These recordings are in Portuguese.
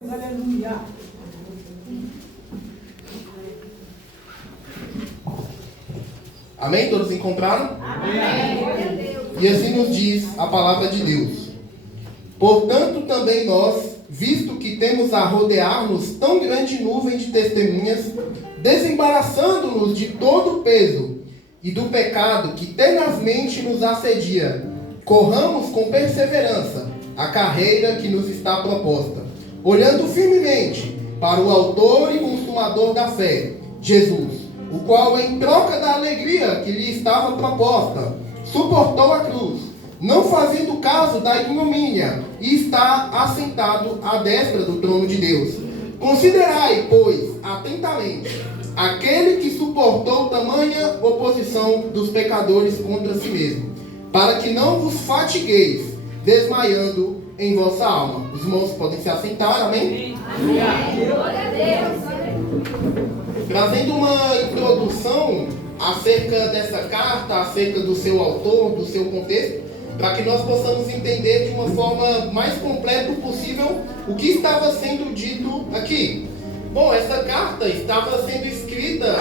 Aleluia. Amém? Todos encontraram? Amém. E assim nos diz a palavra de Deus. Portanto, também nós, visto que temos a rodear-nos tão grande nuvem de testemunhas, desembaraçando-nos de todo o peso e do pecado que tenazmente nos assedia, corramos com perseverança a carreira que nos está proposta, olhando firmemente para o autor e consumador da fé, Jesus, o qual, em troca da alegria que lhe estava proposta, suportou a cruz, não fazendo caso da ignomínia, e está assentado à destra do trono de Deus. Considerai, pois, atentamente, aquele que suportou tamanha oposição dos pecadores contra si mesmo, para que não vos fatigueis, desmaiando em vossa alma. Os irmãos podem se assentar, amém? Amém. Glória a Deus. Trazendo uma introdução acerca dessa carta, acerca do seu autor, do seu contexto, para que nós possamos entender de uma forma mais completa possível o que estava sendo dito aqui. Bom, essa carta estava sendo escrita,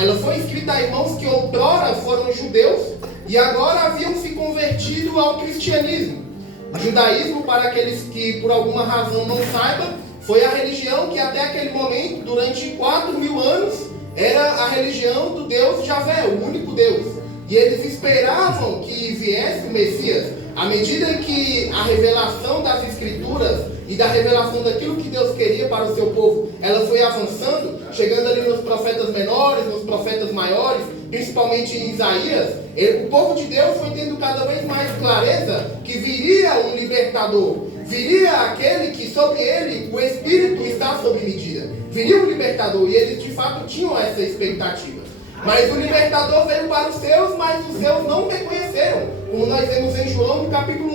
ela foi escrita a irmãos que outrora foram judeus e agora haviam se convertido ao cristianismo. O judaísmo, para aqueles que por alguma razão não saibam, foi a religião que até aquele momento, durante 4.000 anos, era a religião do Deus Javé, o único Deus. E eles esperavam que viesse o Messias. À medida que a revelação das Escrituras e da revelação daquilo que Deus queria para o seu povo, ela foi avançando, chegando ali nos profetas menores, nos profetas maiores, principalmente em Isaías, o povo de Deus foi tendo cada vez mais clareza que viria um libertador, viria aquele que sobre ele o Espírito está sob medida, viria um libertador, e eles de fato tinham essa expectativa. Mas o libertador veio para os seus, mas os seus não reconheceram, como nós vemos em João no capítulo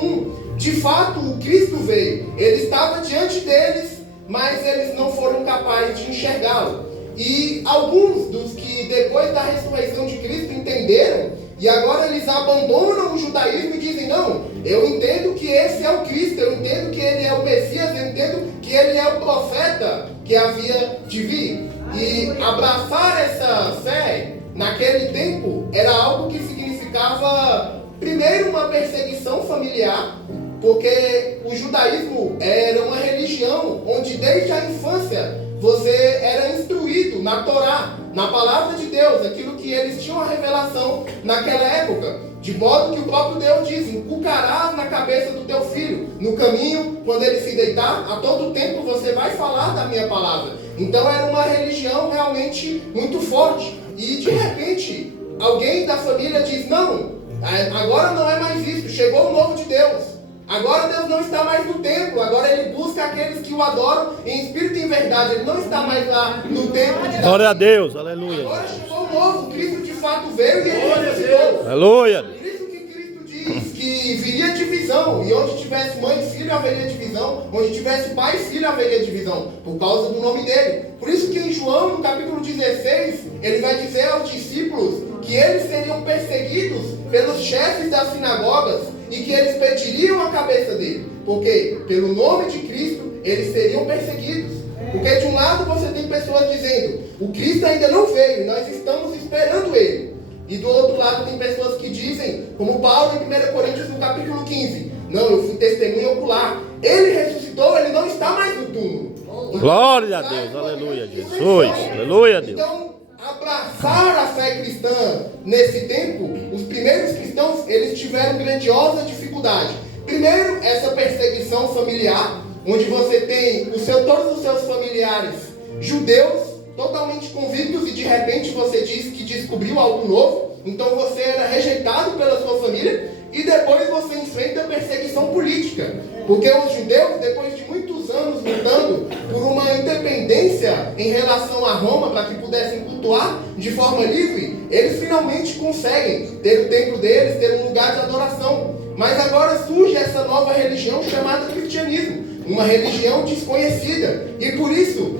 1. De fato, o Cristo veio, ele estava diante deles, mas eles não foram capazes de enxergá-lo. E alguns dos que depois da ressurreição de Cristo entenderam, e agora eles abandonam o judaísmo e dizem: não, eu entendo que esse é o Cristo, eu entendo que ele é o Messias, eu entendo que ele é o profeta que havia de vir. E abraçar essa fé naquele tempo era algo que significava, primeiro, uma perseguição familiar, porque o judaísmo era uma religião onde desde a infância você era instruído na Torá, na palavra de Deus, aquilo que eles tinham a revelação naquela época, de modo que o próprio Deus diz: inculcarás na cabeça do teu filho, no caminho, quando ele se deitar, a todo tempo você vai falar da minha palavra. Então era uma religião realmente muito forte. E de repente, alguém da família diz: não, agora não é mais isso, chegou o novo de Deus. Agora Deus não está mais no templo, agora ele busca aqueles que o adoram em espírito e em verdade. Ele não está mais lá no templo de Davi. Glória a Deus, aleluia. Agora chegou o novo, Cristo de fato veio e ele ressuscitou. Aleluia. Por isso que Cristo diz que viria divisão, e onde tivesse mãe e filho haveria divisão, onde tivesse pai e filho haveria divisão, por causa do nome dele. Por isso que em João, no capítulo 16, ele vai dizer aos discípulos que eles seriam perseguidos pelos chefes das sinagogas e que eles pediriam a cabeça dele, porque pelo nome de Cristo eles seriam perseguidos. Porque de um lado você tem pessoas dizendo: o Cristo ainda não veio, nós estamos esperando ele. E do outro lado tem pessoas que dizem, como Paulo em 1 Coríntios no capítulo 15, não, eu fui testemunha ocular, ele ressuscitou, ele não está mais no túmulo. Glória a Deus, aleluia, Jesus, aleluia a Deus. Então, abraçar a fé cristã nesse tempo, os primeiros cristãos, eles tiveram grandiosa dificuldade. Primeiro, essa perseguição familiar, onde você tem todos os seus familiares judeus, totalmente convictos, e de repente você diz que descobriu algo novo, então você era rejeitado pela sua família, e depois você enfrenta a perseguição política, porque os judeus, depois de muitos anos lutando por uma independência em relação a Roma, para que pudessem cultuar de forma livre, eles finalmente conseguem ter o templo deles, ter um lugar de adoração. Mas agora surge essa nova religião chamada cristianismo, uma religião desconhecida, e por isso,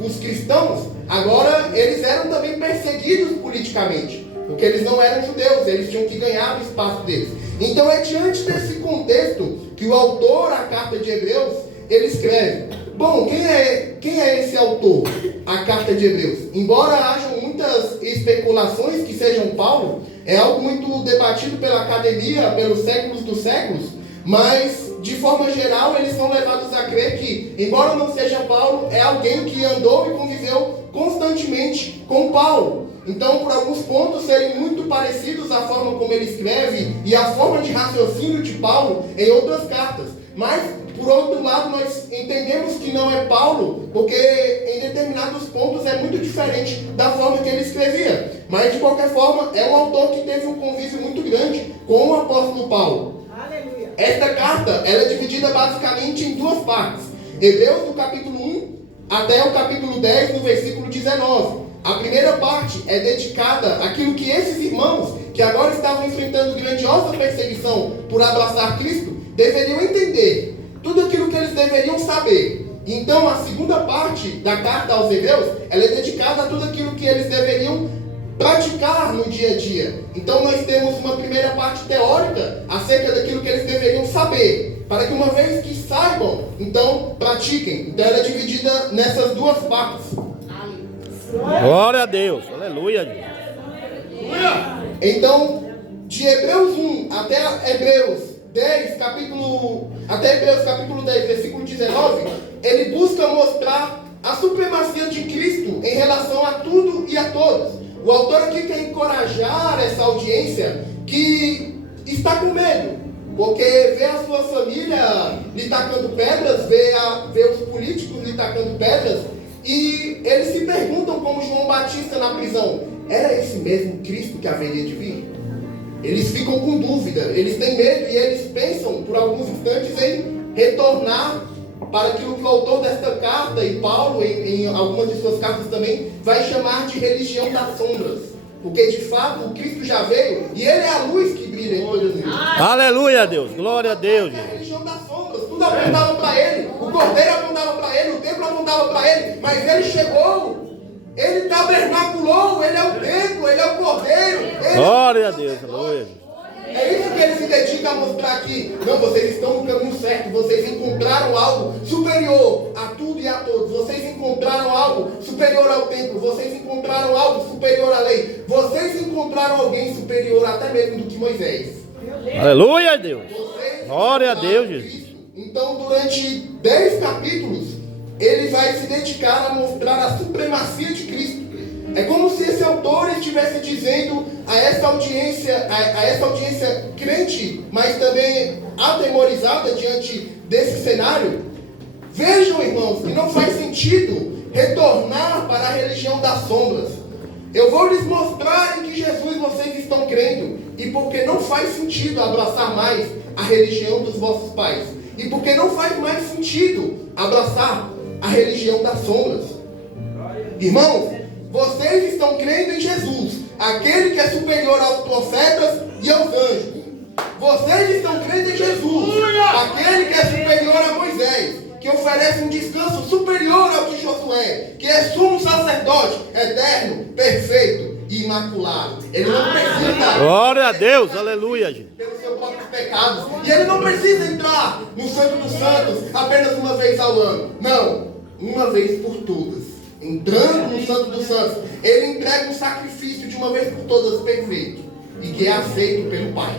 os cristãos, agora eles eram também perseguidos politicamente, porque eles não eram judeus, eles tinham que ganhar o espaço deles. Então é diante desse contexto que o autor, a carta de Hebreus, ele escreve: Bom, quem é esse autor? A carta de Hebreus. Embora hajam muitas especulações que sejam Paulo, é algo muito debatido pela academia, pelos séculos dos séculos, mas, de forma geral, eles são levados a crer que, embora não seja Paulo, é alguém que andou e conviveu constantemente com Paulo. Então, por alguns pontos serem muito parecidos a forma como ele escreve e a forma de raciocínio de Paulo em outras cartas. Mas, por outro lado, nós entendemos que não é Paulo, porque em determinados pontos é muito diferente da forma que ele escrevia. Mas, de qualquer forma, é um autor que teve um convívio muito grande com o apóstolo Paulo. Aleluia. Esta carta ela é dividida basicamente em duas partes. Hebreus, do capítulo 1 até o capítulo 10, no versículo 19. A primeira parte é dedicada àquilo que esses irmãos, que agora estavam enfrentando grandiosa perseguição por abraçar Cristo, deveriam entender. Tudo aquilo que eles deveriam saber. Então, a segunda parte da carta aos Hebreus, ela é dedicada a tudo aquilo que eles deveriam praticar no dia a dia. Então, nós temos uma primeira parte teórica acerca daquilo que eles deveriam saber, para que uma vez que saibam, então pratiquem. Então, ela é dividida nessas duas partes. Glória a Deus. Aleluia. Então, de Hebreus 1 até Hebreus 10, até Hebreus capítulo 10, versículo 19, ele busca mostrar a supremacia de Cristo em relação a tudo e a todos. O autor aqui quer encorajar essa audiência que está com medo, porque vê a sua família lhe tacando pedras, vê os políticos lhe tacando pedras, e eles se perguntam, como João Batista na prisão, era esse mesmo Cristo que haveria de vir? Eles ficam com dúvida, eles têm medo e eles pensam por alguns instantes em retornar para aquilo que o autor desta carta, e Paulo em algumas de suas cartas também, vai chamar de religião das sombras. Porque de fato o Cristo já veio e ele é a luz que brilha em todas elas. Aleluia a Deus. Glória a Deus. É a religião das sombras, tudo apontava para ele, o cordeiro apontava para ele, o templo apontava para ele, mas ele chegou. Ele tabernaculou, ele é o templo, ele é o cordeiro. Glória a Deus. Aleluia. É isso que ele se dedica a mostrar aqui. Não, vocês estão no caminho certo. Vocês encontraram algo superior a tudo e a todos. Vocês encontraram algo superior ao templo. Vocês encontraram algo superior à lei. Vocês encontraram alguém superior até mesmo do que Moisés. Aleluia a Deus. Vocês Glória a Deus, encontraram Jesus. Cristo. Então, durante 10 capítulos, ele vai se dedicar a mostrar a supremacia de Cristo. É como se esse autor estivesse dizendo a essa audiência crente, mas também atemorizada diante desse cenário: vejam, irmãos, que não faz sentido retornar para a religião das sombras. Eu vou lhes mostrar em que Jesus vocês estão crendo, e porque não faz sentido abraçar mais a religião dos vossos pais, e porque não faz mais sentido abraçar a religião das sombras. Irmãos, vocês estão crendo em Jesus, aquele que é superior aos profetas e aos anjos. Vocês estão crendo em Jesus, aquele que é superior a Moisés, que oferece um descanso superior ao de Josué, que é sumo sacerdote, eterno, perfeito e imaculado. Ele não precisa... Glória a Deus. Aleluia, gente. Pelos seus próprios pecados. E ele não precisa entrar no Santo dos Santos apenas uma vez ao ano. Não, uma vez por todas. Entrando no Santo dos Santos, ele entrega um sacrifício de uma vez por todas perfeito e que é aceito pelo Pai.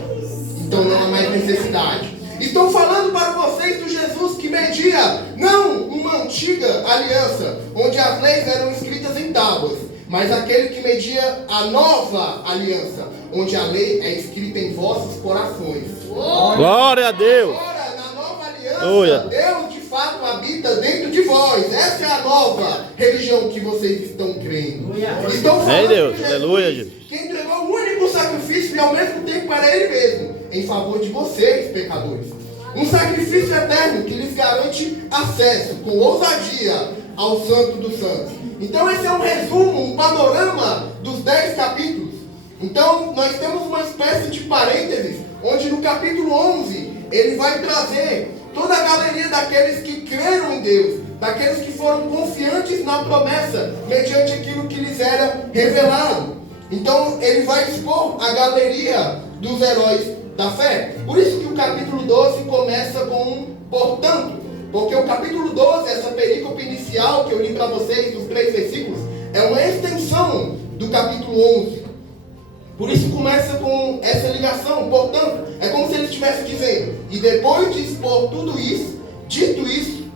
Então não há mais necessidade. Estou falando para vocês do Jesus que media não uma antiga aliança, onde as leis eram escritas em tábuas, mas aquele que media a nova aliança, onde a lei é escrita em vossos corações. Glória a Deus. Agora, na nova aliança, Deus de fato habita dentro de vós. Essa é a nova religião que vocês estão crendo. Estão falando Deus. de Aleluia, Jesus, que entregou o único sacrifício e ao mesmo tempo para Ele mesmo, em favor de vocês, pecadores. Um sacrifício eterno que lhes garante acesso com ousadia ao Santo dos Santos. Então esse é um resumo, um panorama dos 10 capítulos. Então nós temos uma espécie de parênteses, onde no capítulo 11 ele vai trazer toda a galeria daqueles que creram em Deus, daqueles que foram confiantes na promessa, mediante aquilo que lhes era revelado. Então ele vai expor a galeria dos heróis da fé. Por isso que o capítulo 12 começa com um portanto. Porque o capítulo 12, essa perícope inicial que eu li para vocês, dos 3 versículos, é uma extensão do capítulo 11. Por isso começa com essa ligação. Portanto, é como se ele estivesse dizendo: e depois de expor tudo isso, dito isso,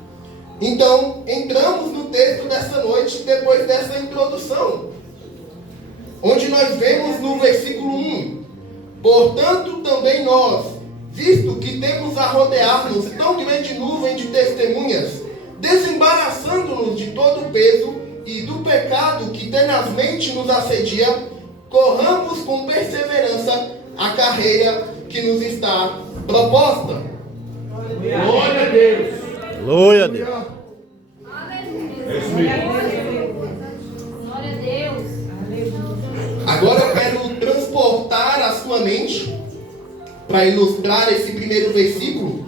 então entramos no texto dessa noite, depois dessa introdução, onde nós vemos no versículo 1: portanto também nós, visto que temos a rodear-nos tão grande nuvem de testemunhas, desembaraçando-nos de todo o peso e do pecado que tenazmente nos assedia, corramos com perseverança a carreira que nos está proposta. Glória a Deus. Glória a Deus. Glória a Deus. Agora eu quero transportar a sua mente, para ilustrar esse primeiro versículo,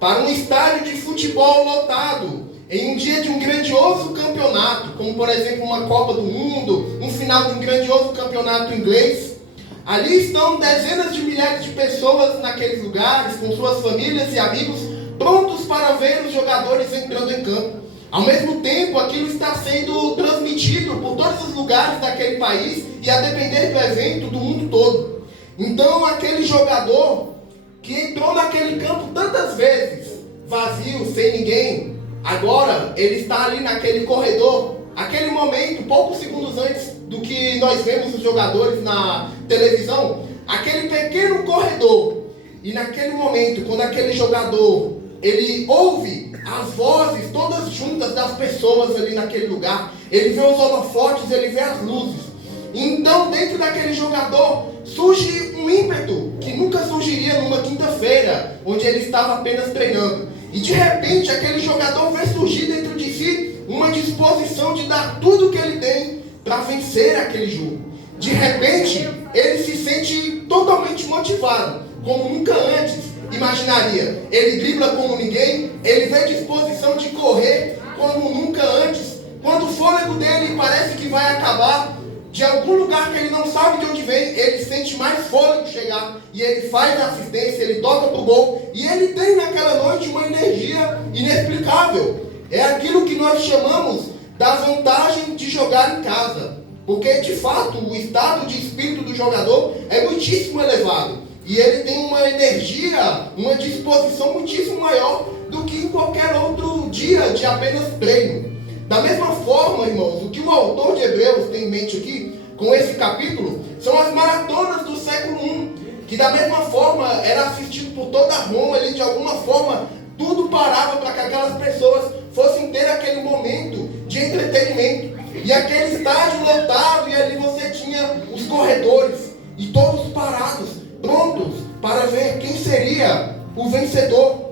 para um estádio de futebol lotado, em um dia de um grandioso campeonato, como por exemplo uma Copa do Mundo, um final de um grandioso campeonato inglês. Ali estão dezenas de milhares de pessoas naqueles lugares, com suas famílias e amigos, prontos para ver os jogadores entrando em campo. Ao mesmo tempo, aquilo está sendo transmitido por todos os lugares daquele país e a depender do evento, do mundo todo. Então, aquele jogador que entrou naquele campo tantas vezes, vazio, sem ninguém, agora ele está ali naquele corredor, aquele momento, poucos segundos antes do que nós vemos os jogadores na televisão, aquele pequeno corredor. E naquele momento, quando aquele jogador, ele ouve as vozes todas juntas das pessoas ali naquele lugar, ele vê os holofotes, ele vê as luzes. Então, dentro daquele jogador, surge um ímpeto que nunca surgiria numa quinta-feira, onde ele estava apenas treinando. E de repente, aquele jogador vê surgir dentro de si uma disposição de dar tudo o que ele tem para vencer aquele jogo. De repente, ele se sente totalmente motivado, como nunca antes imaginaria. Ele dribla como ninguém, ele vê disposição de correr como nunca antes. Quando o fôlego dele parece que vai acabar, de algum lugar que ele não sabe de onde vem, ele sente mais fôlego chegar, e ele faz a assistência, ele toca pro gol, e ele tem naquela noite uma energia inexplicável. É aquilo que nós chamamos da vantagem de jogar em casa, porque de fato o estado de espírito do jogador é muitíssimo elevado, e ele tem uma energia, uma disposição muitíssimo maior do que em qualquer outro dia de apenas treino. Da mesma forma, irmãos, o que o autor de Hebreus tem em mente aqui, com esse capítulo, são as maratonas do século I, que da mesma forma era assistido por toda Roma, ele de alguma forma, tudo parava para que aquelas pessoas fossem ter aquele momento de entretenimento. E aquele estádio lotado, e ali você tinha os corredores, e todos parados, prontos para ver quem seria o vencedor.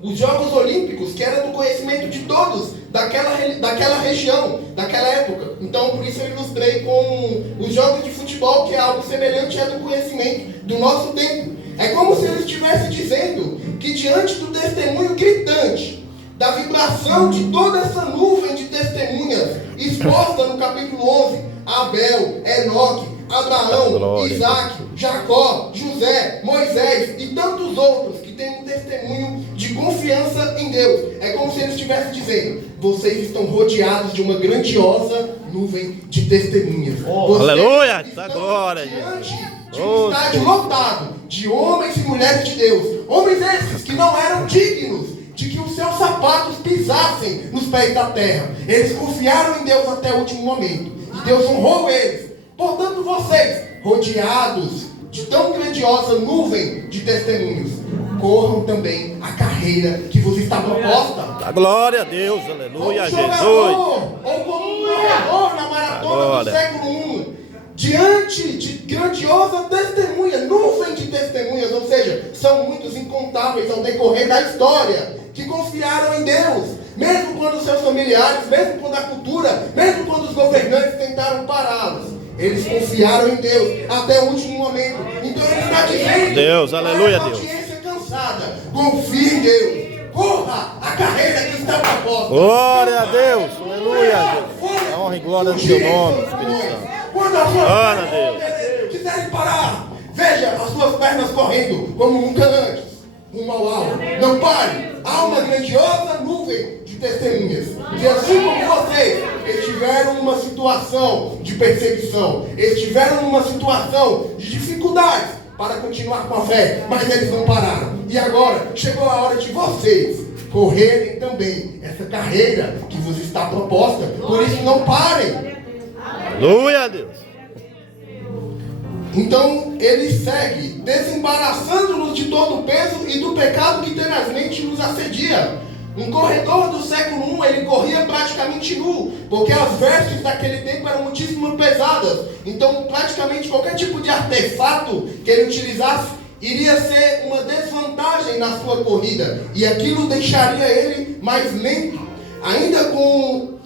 Os Jogos Olímpicos, que era do conhecimento de todos, daquela região, daquela época. Então, por isso eu ilustrei com os jogos de futebol, que é algo semelhante ao do conhecimento do nosso tempo. É como se ele estivesse dizendo que diante do testemunho gritante, da vibração de toda essa nuvem de testemunhas exposta no capítulo 11, Abel, Enoque, Abraão, Isaac, Jacó, José, Moisés e tantos outros que têm um testemunho de confiança em Deus. É como se ele estivesse dizendo: vocês estão rodeados de uma grandiosa nuvem de testemunhas. Aleluia! Estão Glória! diante de um estádio lotado de homens e mulheres de Deus. Homens esses que não eram dignos de que os seus sapatos pisassem nos pés da terra. Eles confiaram em Deus até o último momento. E Deus honrou eles. Portanto, vocês, rodeados de tão grandiosa nuvem de testemunhos, corram também a carreira que vos está proposta. A glória a Deus, aleluia, Como Jesus. jogador, ou como um corredor na maratona do século I, diante de grandiosa testemunha, nuvem de testemunhas, ou seja, são muitos incontáveis ao decorrer da história, que confiaram em Deus, mesmo quando seus familiares, mesmo quando a cultura, mesmo quando os governantes tentaram pará-los. Eles confiaram em Deus até o último momento. Então ele está dizendo: Deus, aleluia, a Deus. audiência cansada, confie em Deus. Corra a carreira que está proposta. Glória a Deus, aleluia, Deus. Honra e glória do teu nome, Espírito Santo. Quando as suas Glória a pernas quiserem parar, veja as suas pernas correndo como nunca antes. rumo ao alvo. Não pare. Há uma grandiosa nuvem de testemunhas. E assim como vocês estiveram numa situação de perseguição, estiveram numa situação de dificuldades para continuar com a fé, mas eles não pararam. E agora chegou a hora de vocês correrem também essa carreira que vos está proposta. Por isso não parem. Aleluia a Deus. Então ele segue, desembaraçando-nos de todo o peso e do pecado que tenazmente nos assedia. Um corredor do século I, ele corria praticamente nu, porque as vestes daquele tempo eram muitíssimo pesadas. Então praticamente qualquer tipo de artefato que ele utilizasse iria ser uma desvantagem na sua corrida. E aquilo deixaria ele mais lento, ainda com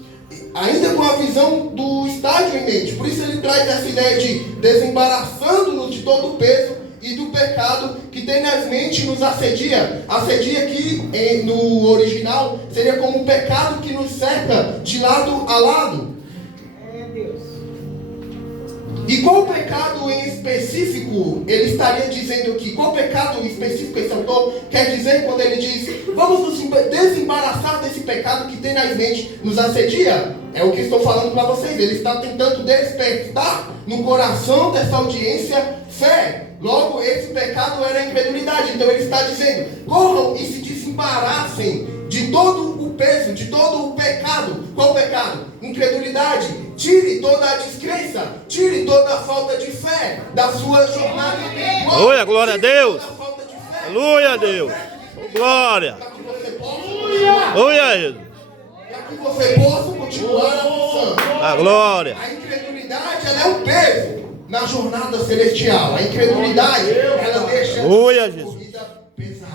a visão do estádio em mente. Por isso ele traz essa ideia de desembaraçando-nos de todo o peso e do pecado que tenazmente nos assedia. Assedia aqui no original seria como um pecado que nos cerca de lado a lado. E qual pecado em específico ele estaria dizendo aqui? Qual pecado em específico esse autor quer dizer quando ele diz: vamos nos desembaraçar desse pecado que tenazmente nos assedia? É o que estou falando para vocês. Ele está tentando despertar no coração dessa audiência fé. Logo, esse pecado era a incredulidade. Então ele está dizendo: corram e se desembaraçem de todo o peso, de todo o pecado. Qual pecado? Incredulidade. Tire toda a descrença, tire toda a falta de fé da sua jornada espiritual. Aleluia, glória a Deus. Aleluia Aleluia a Deus. Glória. Aleluia a Jesus. Para que você possa continuar avançando. A glória. A incredulidade, ela é um peso na jornada celestial. A incredulidade, ela deixa Aleluia, a Jesus. corrida pesada.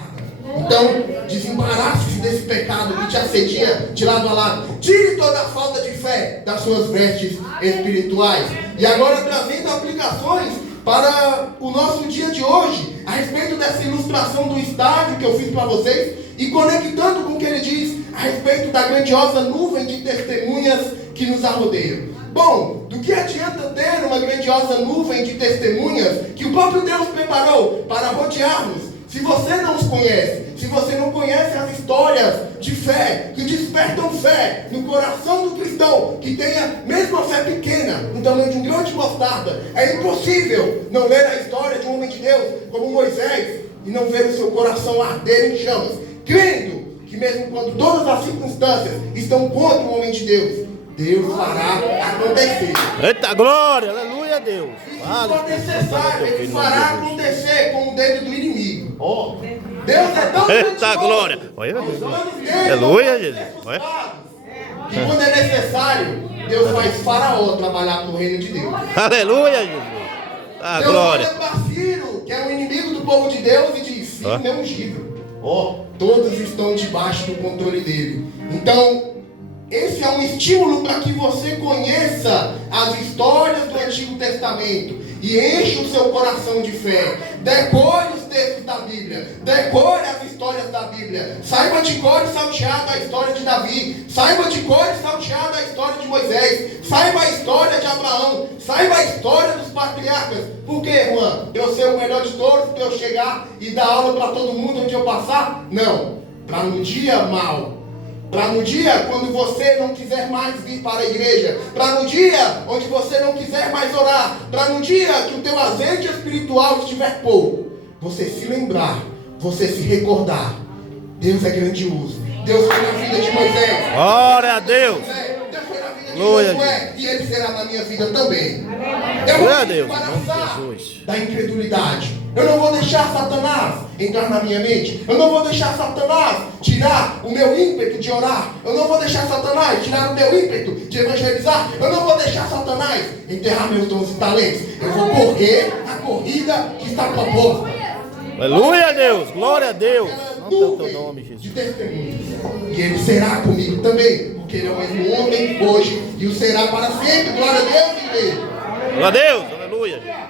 Então, desembarace-se desse pecado que te assedia de lado a lado. Tire toda a falta de fé das suas vestes espirituais. E agora trazendo aplicações para o nosso dia de hoje, a respeito dessa ilustração do estádio que eu fiz para vocês, e conectando com o que ele diz a respeito da grandiosa nuvem de testemunhas que nos arrodeia. Bom, do que adianta ter uma grandiosa nuvem de testemunhas que o próprio Deus preparou para rodear-nos, se você não os conhece, se você não conhece as histórias de fé, que despertam fé no coração do cristão, que tenha mesmo a fé pequena, no tamanho de um grão de mostarda? É impossível não ler a história de um homem de Deus como Moisés e não ver o seu coração arder em chamas, crendo que mesmo quando todas as circunstâncias estão contra o homem de Deus, Deus fará acontecer. Eita glória, aleluia a Deus. E se for necessário, Ele fará acontecer com o dedo do inimigo. Deus é tão Eita glória. Olha, aleluia, Jesus. Olha. Que quando é necessário, Deus faz Faraó trabalhar para o reino de Deus. Aleluia, Jesus. A Deus glória. olha para Ciro, que é um inimigo do povo de Deus, e diz: Ciro é ungido. Todos estão debaixo do controle dele. Então, esse é um estímulo para que você conheça as histórias do Antigo Testamento e enche o seu coração de fé. Decore os textos da Bíblia, decore as histórias da Bíblia. Saiba de cor e salteado a história de Davi, saiba de cor e salteado a história de Moisés, saiba a história de Abraão, saiba a história dos patriarcas. Por quê, Juan? Eu ser o melhor de todos, para eu chegar e dar aula para todo mundo onde eu passar? Não, para no dia mal, para no dia quando você não quiser mais vir para a igreja, para no dia onde você não quiser mais orar, para no dia que o teu azeite espiritual estiver pouco, você se lembrar, você se recordar: Deus é grandioso. Deus foi na vida de Moisés, Glória a Deus. Deus foi na vida de Glória a Josué, e Ele será na minha vida também. Eu Glória a vou Deus, me em nome de embaraçar Jesus. da incredulidade. Eu não vou deixar Satanás entrar na minha mente. Eu não vou deixar Satanás tirar o meu ímpeto de orar. Eu não vou deixar Satanás tirar o meu ímpeto de evangelizar. Eu não vou deixar Satanás enterrar meus dons e talentos. Eu vou correr a corrida que está proposta. Aleluia a Deus. Glória a Deus. Aquela Não tem o teu nuvem nome, de Jesus. testemunhas. E Ele será comigo também, porque Ele é o mesmo ontem, hoje e o será para sempre. Glória a Deus, igreja. Glória a Deus. Aleluia.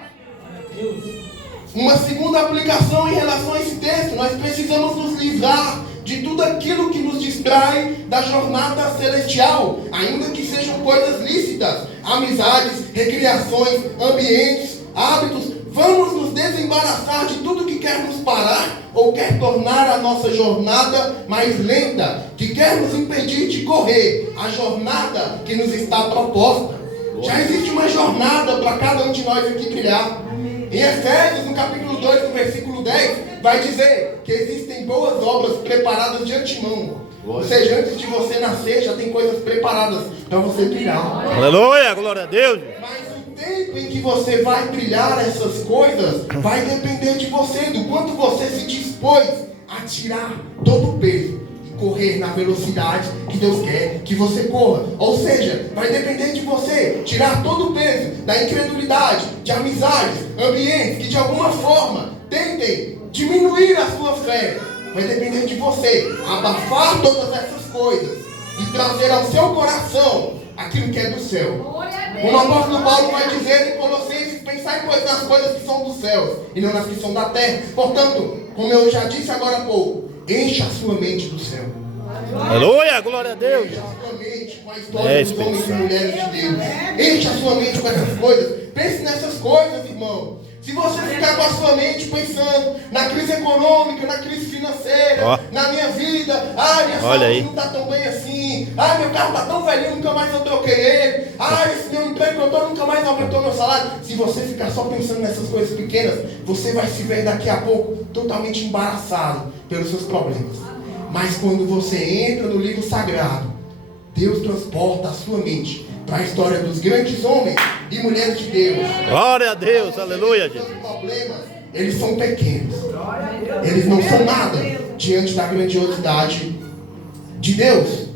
Uma segunda aplicação em relação a esse texto: nós precisamos nos livrar de tudo aquilo que nos distrai da jornada celestial, ainda que sejam coisas lícitas, amizades, recreações, ambientes, hábitos, Vamos nos desembaraçar de tudo que quer nos parar ou quer tornar a nossa jornada mais lenta, que quer nos impedir de correr a jornada que nos está proposta. Já existe uma jornada para cada um de nós aqui trilhar. Em Efésios, no capítulo 2, no versículo 10, vai dizer que existem boas obras preparadas de antemão. Ou seja, antes de você nascer, já tem coisas preparadas para você trilhar. Aleluia, glória a Deus. Mas o tempo em que você vai trilhar essas coisas vai depender de você, do quanto você se dispôs a tirar todo o peso e correr na velocidade que Deus quer que você corra. Ou seja, vai depender de você tirar todo o peso da incredulidade, de amizades, ambientes que de alguma forma tentem diminuir a sua fé. Vai depender de você abafar todas essas coisas e trazer ao seu coração aquilo que é do céu. Como o apóstolo Paulo vai dizer em Colossenses, pensar nas coisas que são dos céus e não nas que são da terra. Portanto, como eu já disse agora há pouco, encha a sua mente do céu. Aleluia, glória a Deus. Encha a sua mente com a história dos homens e mulheres de Deus. Encha a sua mente com essas coisas. Pense nessas coisas, irmão. Se você ficar com a sua mente pensando na crise econômica, na crise financeira, na minha vida, minha saúde não está tão bem assim, meu carro está tão velhinho, nunca mais eu troquei ele, esse meu emprego que eu estou nunca mais aumentou meu salário. Se você ficar só pensando nessas coisas pequenas, você vai se ver daqui a pouco totalmente embaraçado pelos seus problemas. Mas quando você entra no livro sagrado, Deus transporta a sua mente para a história dos grandes homens e mulheres de Deus. Glória a Deus, aleluia, Jesus. Os problemas, eles são pequenos. Eles não são nada diante da grandiosidade de Deus.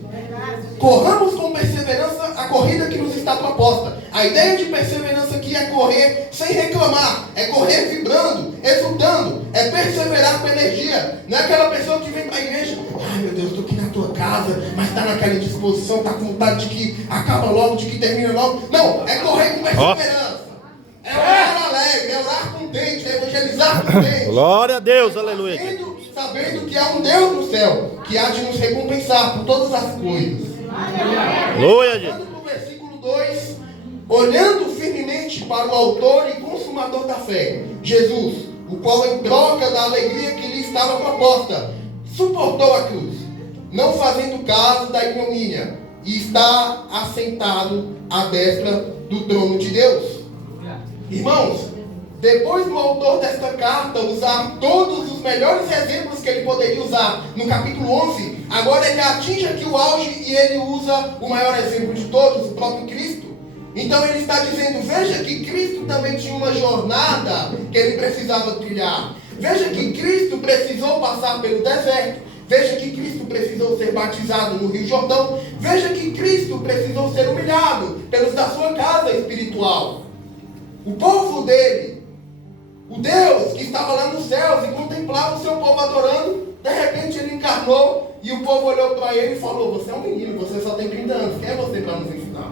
Corramos com perseverança a corrida que nos está proposta. A ideia de perseverança aqui é correr sem reclamar, é correr vibrando, exultando, é perseverar com energia. Não é aquela pessoa que vem para a igreja, meu Deus, estou aqui na tua casa, mas está naquela disposição, está com vontade de que acaba logo, de que termina logo. Não, é correr com perseverança. É orar alegre, é orar contente, é evangelizar contente. Glória a Deus, aleluia. Sabendo que há um Deus no céu, que há de nos recompensar por todas as coisas. Aleluia, Jesus. No versículo 2, olhando firmemente para o autor e consumador da fé, Jesus, o qual em troca da alegria que lhe estava proposta, suportou a cruz, não fazendo caso da ignomínia, e está assentado à destra do trono de Deus. Irmãos, depois do autor desta carta usar todos os melhores exemplos que ele poderia usar no capítulo 11, agora ele atinge aqui o auge e ele usa o maior exemplo de todos, o próprio Cristo. Então ele está dizendo, veja que Cristo também tinha uma jornada que ele precisava trilhar. Veja que Cristo precisou passar pelo deserto. Veja que Cristo precisou ser batizado no Rio Jordão. Veja que Cristo precisou ser humilhado pelos da sua casa espiritual. O povo dele, o Deus que estava lá nos céus e contemplava o seu povo adorando, de repente ele encarnou e o povo olhou para ele e falou, você é um menino, você só tem 30 anos, quem é você para nos ensinar?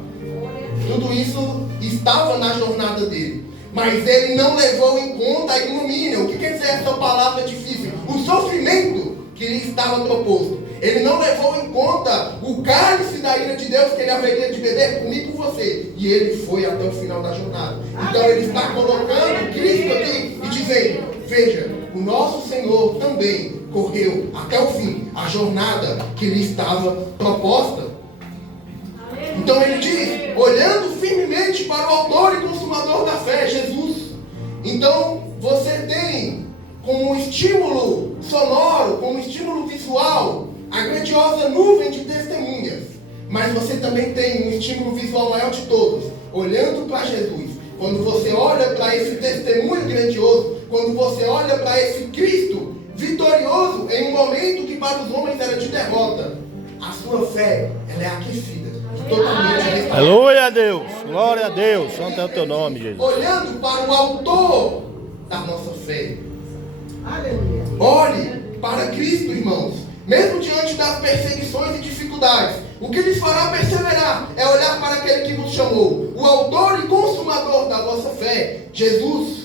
Tudo isso estava na jornada dele, mas ele não levou em conta a ignomínia. O que quer dizer essa palavra difícil? O sofrimento que lhe estava proposto. Ele não levou em conta o cálice da ira de Deus que ele haveria de beber por mim e por você. E ele foi até o final da jornada. Então ele está colocando Cristo aqui e dizendo, veja, o nosso Senhor também correu até o fim a jornada que lhe estava proposta. Então ele diz, olhando firmemente para o autor e consumador da fé, Jesus. Então você tem como estímulo sonoro, como estímulo visual, a grandiosa nuvem de testemunhas. Mas você também tem um estímulo visual maior de todos, olhando para Jesus. Quando você olha para esse testemunho grandioso, quando você olha para esse Cristo vitorioso em um momento que para os homens era de derrota, a sua fé, ela é aquecida, totalmente restaurada. Aleluia a Deus, glória a Deus, santo é o teu nome, Jesus. Olhando para o autor da nossa fé. Aleluia. Olhe para Cristo, irmãos. Mesmo diante das perseguições e dificuldades, o que lhes fará perseverar é olhar para aquele que vos chamou, o autor e consumador da vossa fé, Jesus.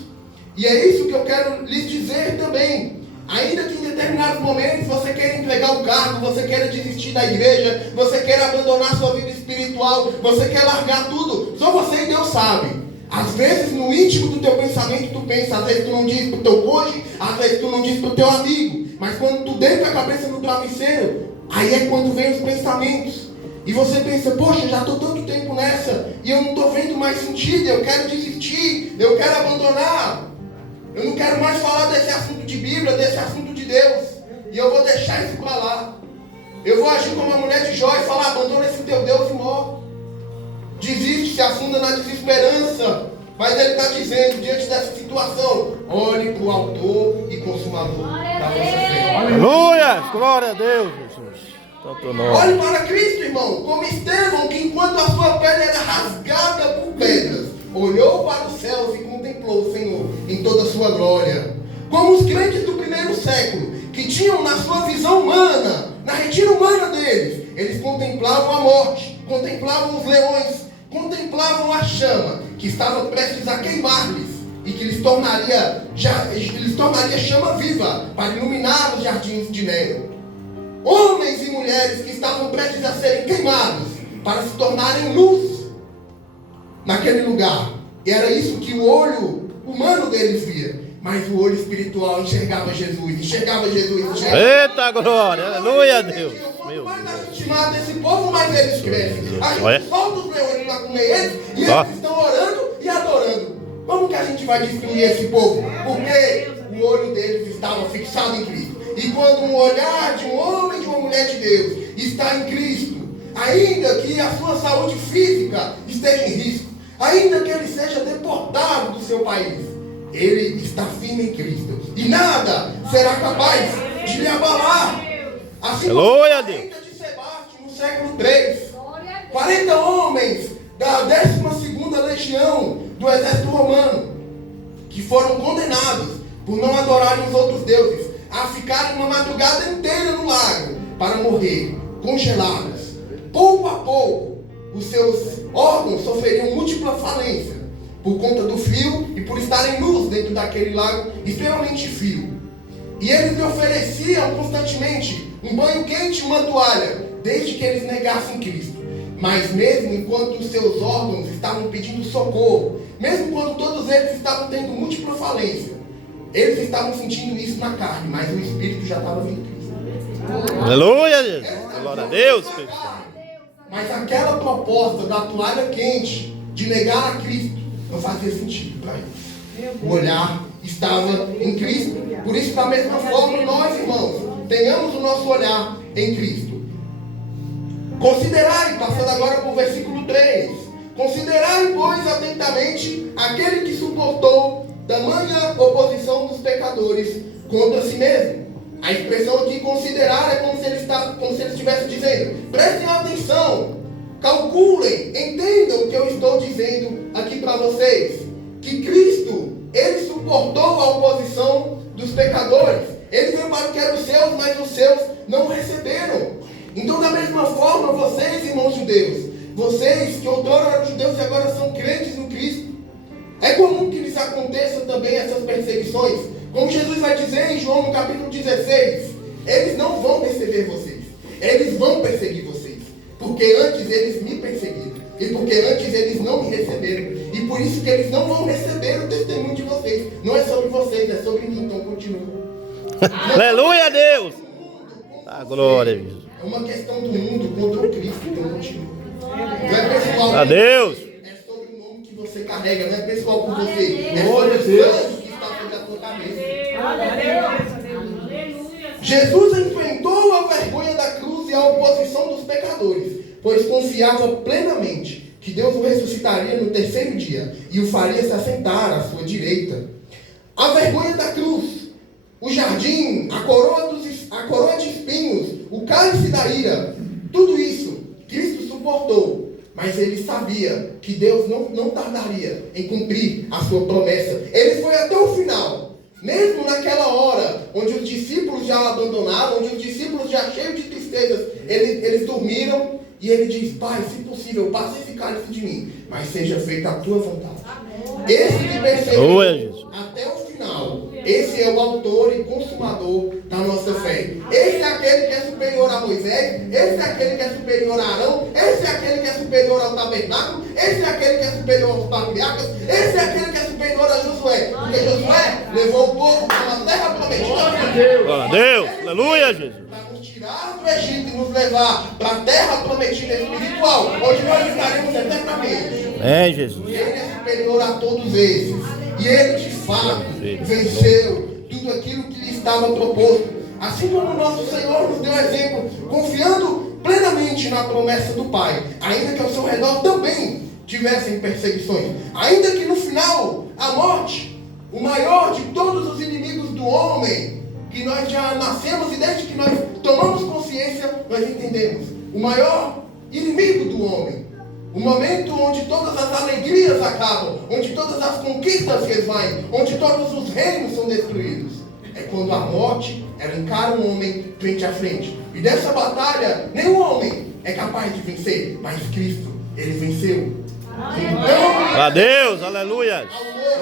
E é isso que eu quero lhes dizer também. Ainda que em determinados momentos você queira entregar o cargo, você queira desistir da igreja, você queira abandonar sua vida espiritual, você quer largar tudo, só você e Deus sabe. Às vezes no íntimo do teu pensamento tu pensa, às vezes tu não diz pro teu cônjuge, às vezes tu não diz pro teu amigo, mas quando tu deita a cabeça no travesseiro, aí é quando vem os pensamentos. E você pensa, poxa, já estou tanto tempo nessa e eu não estou vendo mais sentido, eu quero desistir, eu quero abandonar. Eu não quero mais falar desse assunto de Bíblia, desse assunto de Deus. E eu vou deixar isso para lá. Eu vou agir como a mulher de Jó e falar, abandona esse teu Deus e morre. Desiste, se afunda na desesperança. Mas ele está dizendo, diante dessa situação, olhe para o autor e consumador da vossa fé. Aleluia! Glória a Deus, Jesus. Tanto nome. Olhe para Cristo, irmão, como Estevão, que enquanto a sua pele era rasgada por pedras, olhou para os céus e contemplou o Senhor em toda a sua glória. Como os crentes do primeiro século, que tinham na sua visão humana, na retina humana deles, eles contemplavam a morte, contemplavam os leões, contemplavam a chama, que estava prestes a queimar-lhes, e que lhes tornaria chama viva, para iluminar os jardins de Nero. Homens e mulheres que estavam prestes a serem queimados, para se tornarem luz naquele lugar. E era isso que o olho humano deles via. Mas o olho espiritual enxergava Jesus. Eita glória, aleluia a Deus. Quanto mais a gente mata esse povo, mais eles crescem. A gente solta os leões lá comer eles, e eles estão orando e adorando. Como que a gente vai destruir esse povo? Porque o olho deles estava fixado em Cristo. E quando um olhar de um homem e de uma mulher de Deus está em Cristo, ainda que a sua saúde física esteja em risco, ainda que ele seja deportado do seu país, ele está firme em Cristo. E nada será capaz de lhe abalar. Assim como 40 de Sebaste no século III. 40 homens da 12ª Legião do Exército Romano, que foram condenados por não adorarem os outros deuses, a ficarem uma madrugada inteira no lago para morrer, congelados. Pouco a pouco, os seus órgãos sofreriam múltipla falência por conta do frio e por estarem nus dentro daquele lago extremamente frio. E eles lhe ofereciam constantemente um banho quente e uma toalha, desde que eles negassem Cristo. Mas mesmo enquanto os seus órgãos estavam pedindo socorro, mesmo quando todos eles estavam tendo múltipla falência, eles estavam sentindo isso na carne, mas o Espírito já estava vindo Cristo. Aleluia, Jesus. Glória a Deus. Mas aquela proposta da toalha quente, de negar a Cristo, não fazia sentido para eles. O olhar estava em Cristo. Por isso, da mesma forma, nós, irmãos, tenhamos o nosso olhar em Cristo. Considerai, passando agora para o versículo 3, considerai, pois, atentamente aquele que suportou tamanha oposição dos pecadores contra si mesmo. A expressão aqui considerar é como se ele estivesse dizendo, prestem atenção, calculem, entendam o que eu estou dizendo aqui para vocês, que Cristo, ele suportou a oposição dos pecadores. Ele veio para o que eram os seus, mas os seus não receberam. Então, da mesma forma, vocês, irmãos judeus, vocês que outrora eram judeus e agora são crentes no Cristo, é comum que lhes aconteçam também essas perseguições. Como Jesus vai dizer em João no capítulo 16, eles não vão receber vocês, eles vão perseguir vocês, porque antes eles me perseguiram, e porque antes eles não me receberam, e por isso que eles não vão receber o testemunho de vocês. Não é sobre vocês, é sobre mim, então continua. Aleluia a Deus. A glória, Jesus. É uma questão do mundo contra o Cristo, então continua. Não é pessoal. A Deus. É sobre o nome que você carrega, não é pessoal por você. É sobre o sangue que está sobre a tua cabeça. Jesus enfrentou a vergonha da cruz e a oposição dos pecadores, pois confiava plenamente que Deus o ressuscitaria no terceiro dia e o faria se assentar à sua direita. A vergonha da cruz, o jardim, a coroa de espinhos, o cálice da ira, tudo isso Cristo suportou, mas ele sabia que Deus não tardaria em cumprir a sua promessa. Ele foi até o final, mesmo naquela hora onde os discípulos já o abandonaram, onde os discípulos já cheios de tristezas, eles dormiram, e ele diz, Pai, se possível, passe esse cálice de mim, mas seja feita a tua vontade. Esse que perseguiu até o final, esse é o autor e consumador da nossa fé. Esse é aquele que é superior a Moisés, esse é aquele que é superior a Arão, esse é aquele que é superior superior ao tabernáculo, esse é aquele que é superior aos patriarcas, esse é aquele que é superior a Josué. Porque Josué levou o povo para uma terra prometida. Glória a Deus. Aleluia, Jesus. Para nos tirar do Egito e nos levar para a terra prometida espiritual, onde nós estaremos eternamente. Amém, Jesus. Ele é superior a todos esses. E ele, de fato, venceu tudo aquilo que lhe estava proposto. Assim como o nosso Senhor nos deu exemplo, confiando plenamente na promessa do Pai, ainda que ao seu redor também tivessem perseguições, ainda que no final a morte, o maior de todos os inimigos do homem, que nós já nascemos e desde que nós tomamos consciência, nós entendemos, o maior inimigo do homem, o momento onde todas as alegrias acabam, onde todas as conquistas resvaem, onde todos os reinos são destruídos, é quando a morte, ela encara um homem frente a frente. E dessa batalha, nenhum homem é capaz de vencer, mas Cristo, ele venceu. Então, Glória a Deus, aleluia.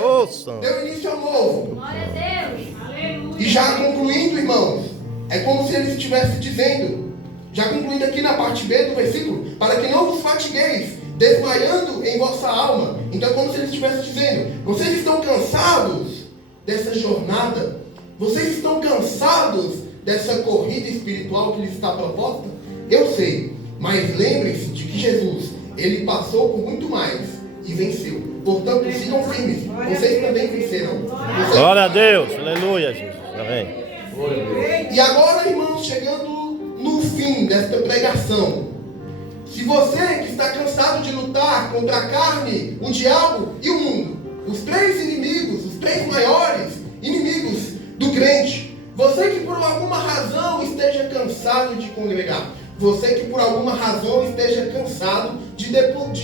Ô, santo. deu início ao novo. Glória a Deus. Aleluia. E já concluindo, irmãos, é como se ele estivesse dizendo, já concluindo aqui na parte B do versículo, para que não vos fatigueis, desmaiando em vossa alma. Então é como se ele estivesse dizendo, vocês estão cansados dessa jornada? Vocês estão cansados dessa corrida espiritual que lhes está proposta? Eu sei, mas lembrem-se de que Jesus, ele passou por muito mais e venceu. Portanto, sigam firmes, vocês também vencerão. Glória a Deus, aleluia, Jesus. Amém. E agora, irmãos, chegando no fim desta pregação, se você que está cansado de lutar contra a carne, o diabo e o mundo, os três inimigos, os três maiores inimigos do crente, você que por alguma razão esteja cansado de congregar, você que por alguma razão esteja cansado de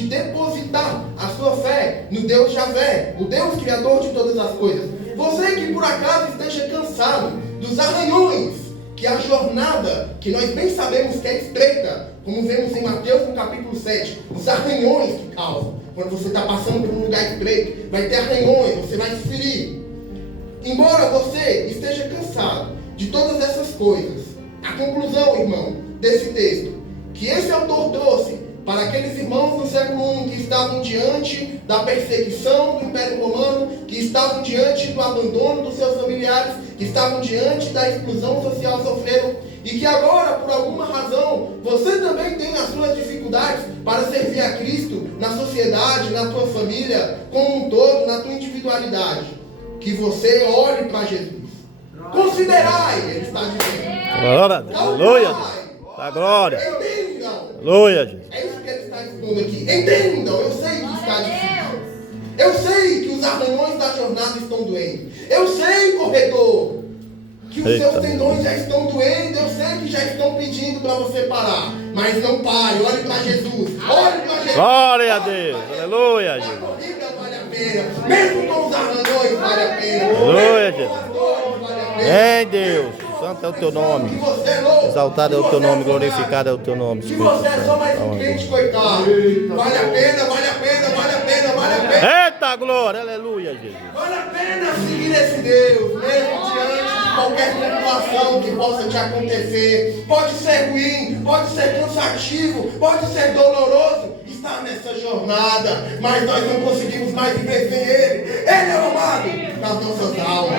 depositar a sua fé no Deus Javé, o Deus Criador de todas as coisas, você que por acaso esteja cansado dos arranhões que a jornada, que nós bem sabemos que é estreita, como vemos em Mateus no capítulo 7, os arranhões que causam, quando você está passando por um lugar estreito, vai ter arranhões, você vai se ferir. Embora você esteja cansado de todas essas coisas, a conclusão, irmão, desse texto, que esse autor trouxe para aqueles irmãos no século I que estavam diante da perseguição do Império Romano, que estavam diante do abandono dos seus familiares, que estavam diante da exclusão social sofreram, e que agora, por alguma razão, você também tem as suas dificuldades para servir a Cristo na sociedade, na tua família, como um todo, na tua individualidade. Que você olhe para Jesus. Considerai, ele está dizendo. Glória, aleluia. Da glória. Entendam. Aleluia, Jesus. É isso que ele está expondo aqui. Entendam, eu sei que está difícil. Eu sei que os arranhões da jornada estão doendo. Eu sei, corredor, que os seus tendões já estão doendo. Eu sei que já estão pedindo para você parar. Mas não pare, olhe para Jesus. Olhe para Jesus. Glória a Deus, aleluia, A Jesus. corrida vale a pena. Mesmo com os arranhões vale a pena. Aleluia, Mesmo com Jesus. as dores vale a pena. Em Deus, santo é o teu Que nome. você é louco. Exaltado é o Que teu você nome, é glorificado é o teu nome. Se Espírito você é só mais um Santo. crente, coitado. Vale a pena, vale a pena, vale a pena, vale a pena. Eita glória, aleluia, Jesus. Vale a pena seguir esse Deus, mesmo diante de qualquer tribulação que possa te acontecer. Pode ser ruim, pode ser cansativo, pode ser doloroso estar nessa jornada, mas nós não conseguimos mais viver sem Ele. Ele é o amado das nossas almas.